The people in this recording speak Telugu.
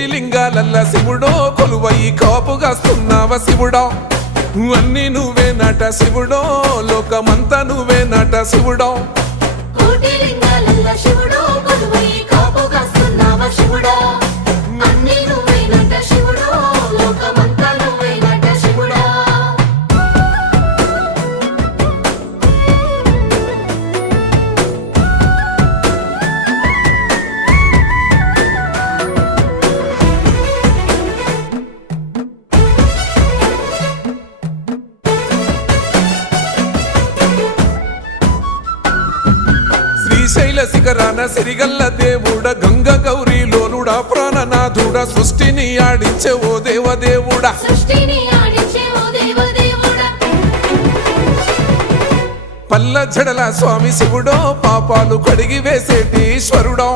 కోటి లింగాలల్ల శివుడో కొలువయి కాపుగాస్తున్నావ శివుడా అన్ని నువ్వే నట శివుడో లోకమంతా నువ్వే నట శివుడో కోటి లింగాలల్ల శివుడో కొలువయి కాపుగాస్తున్నావ శివుడా అన్ని నువ్వే నట శివుడో లోకమంతా నువ్వే నట శివుడా శ్రీశైల శిఖరాన సిరిగల్ల దేవుడ గంగ గౌరీ లోలుడా ప్రాణనాథుడ సృష్టిని ఆడించే ఓ దేవదేవుడా సృష్టిని ఆడించే ఓ దేవదేవుడా పల్ల జడల స్వామి శివుడో పాపాలు కడిగి వేసేటి ఈశ్వరుడో